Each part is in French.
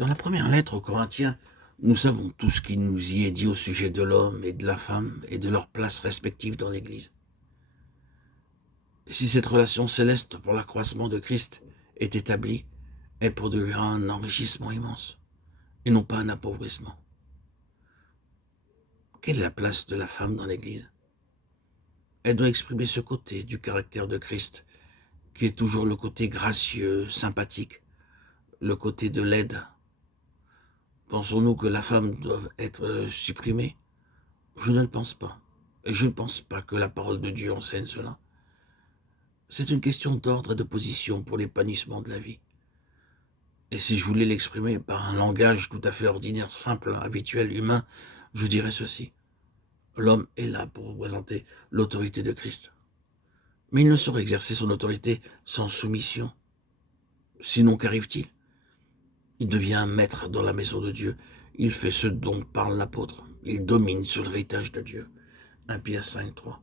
Dans la première lettre aux Corinthiens, nous savons tout ce qui nous y est dit au sujet de l'homme et de la femme et de leur place respective dans l'Église. Si cette relation céleste pour l'accroissement de Christ est établie, elle produira un enrichissement immense, et non pas un appauvrissement. Quelle est la place de la femme dans l'Église? Elle doit exprimer ce côté du caractère de Christ, qui est toujours le côté gracieux, sympathique, le côté de l'aide. Pensons-nous que la femme doit être supprimée? Je ne le pense pas. Et je ne pense pas que la parole de Dieu enseigne cela. C'est une question d'ordre et de position pour l'épanouissement de la vie. Et si je voulais l'exprimer par un langage tout à fait ordinaire, simple, habituel, humain, je dirais ceci. L'homme est là pour représenter l'autorité de Christ. Mais il ne saurait exercer son autorité sans soumission. Sinon, qu'arrive-t-il? Il devient un maître dans la maison de Dieu. Il fait ce dont parle l'apôtre. Il domine sur l'héritage de Dieu. 1 Pierre 5, 3.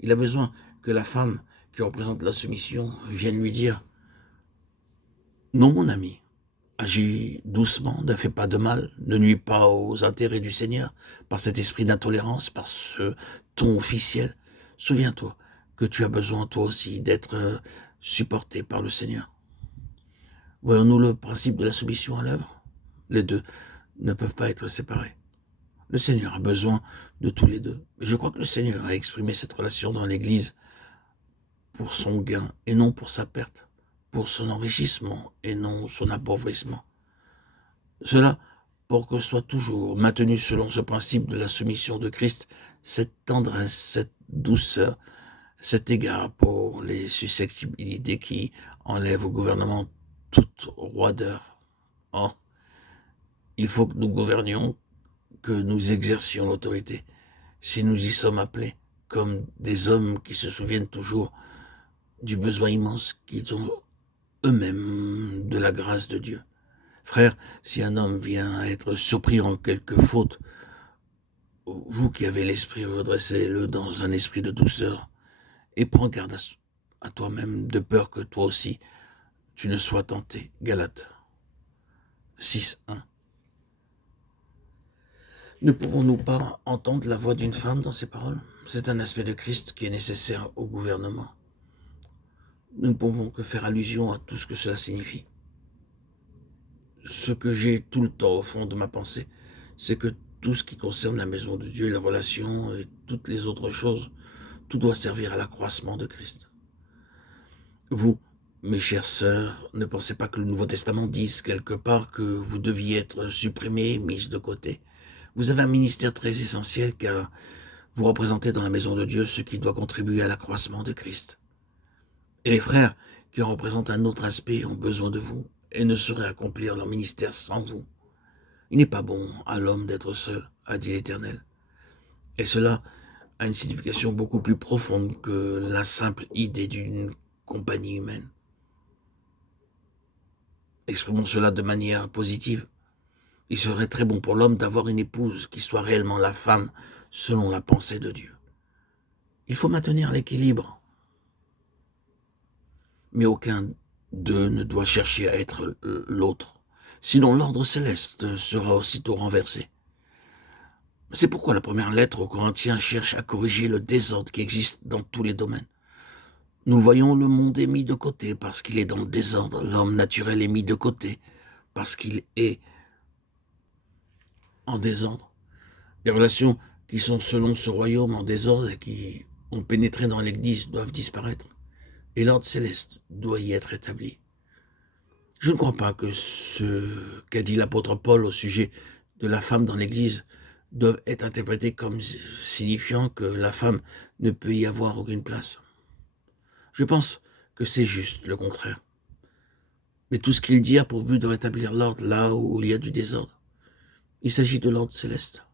Il a besoin que la femme qui représente la soumission vienne lui dire « Non, mon ami, agis doucement, ne fais pas de mal, ne nuis pas aux intérêts du Seigneur par cet esprit d'intolérance, par ce ton officiel. Souviens-toi que tu as besoin toi aussi d'être supporté par le Seigneur. » Voyons-nous le principe de la soumission à l'œuvre? Les deux ne peuvent pas être séparés. Le Seigneur a besoin de tous les deux. Et je crois que le Seigneur a exprimé cette relation dans l'Église pour son gain et non pour sa perte, pour son enrichissement et non son appauvrissement. Cela pour que soit toujours maintenu selon ce principe de la soumission de Christ, cette tendresse, cette douceur, cet égard pour les susceptibilités qui enlèvent au gouvernement toute roideur. Or, il faut que nous gouvernions, que nous exercions l'autorité, si nous y sommes appelés, comme des hommes qui se souviennent toujours du besoin immense qu'ils ont eux-mêmes de la grâce de Dieu. Frère, si un homme vient à être surpris en quelque faute, vous qui avez l'esprit, redressez-le dans un esprit de douceur et prends garde à toi-même de peur que toi aussi tu ne sois tenté. Galates 6, 1. Ne pouvons-nous pas entendre la voix d'une femme dans ces paroles? C'est un aspect de Christ qui est nécessaire au gouvernement. Nous ne pouvons que faire allusion à tout ce que cela signifie. Ce que j'ai tout le temps au fond de ma pensée, c'est que tout ce qui concerne la maison de Dieu, les relations et toutes les autres choses, tout doit servir à l'accroissement de Christ. Vous, mes chères sœurs, ne pensez pas que le Nouveau Testament dise quelque part que vous deviez être supprimés, mis de côté. Vous avez un ministère très essentiel car vous représentez dans la maison de Dieu ce qui doit contribuer à l'accroissement de Christ. Et les frères qui représentent un autre aspect ont besoin de vous et ne sauraient accomplir leur ministère sans vous. Il n'est pas bon à l'homme d'être seul, a dit l'Éternel. Et cela a une signification beaucoup plus profonde que la simple idée d'une compagnie humaine. Exprimons cela de manière positive. Il serait très bon pour l'homme d'avoir une épouse qui soit réellement la femme selon la pensée de Dieu. Il faut maintenir l'équilibre. Mais aucun d'eux ne doit chercher à être l'autre. Sinon l'ordre céleste sera aussitôt renversé. C'est pourquoi la première lettre aux Corinthiens cherche à corriger le désordre qui existe dans tous les domaines. Nous le voyons, le monde est mis de côté parce qu'il est dans le désordre. L'homme naturel est mis de côté parce qu'il est en désordre. Les relations qui sont selon ce royaume en désordre et qui ont pénétré dans l'Église doivent disparaître. Et l'ordre céleste doit y être établi. Je ne crois pas que ce qu'a dit l'apôtre Paul au sujet de la femme dans l'Église doit être interprété comme signifiant que la femme ne peut y avoir aucune place. Je pense que c'est juste le contraire. Mais tout ce qu'il dit a pour but de rétablir l'ordre là où il y a du désordre. Il s'agit de l'ordre céleste.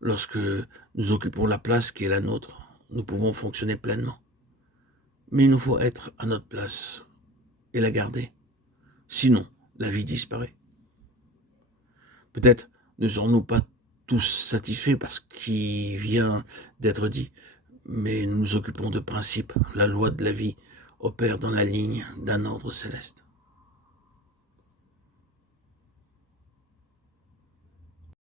Lorsque nous occupons la place qui est la nôtre, nous pouvons fonctionner pleinement. Mais il nous faut être à notre place et la garder. Sinon, la vie disparaît. Peut-être ne serons-nous pas tous satisfaits par ce qui vient d'être dit, mais nous nous occupons de principes. La loi de la vie opère dans la ligne d'un ordre céleste.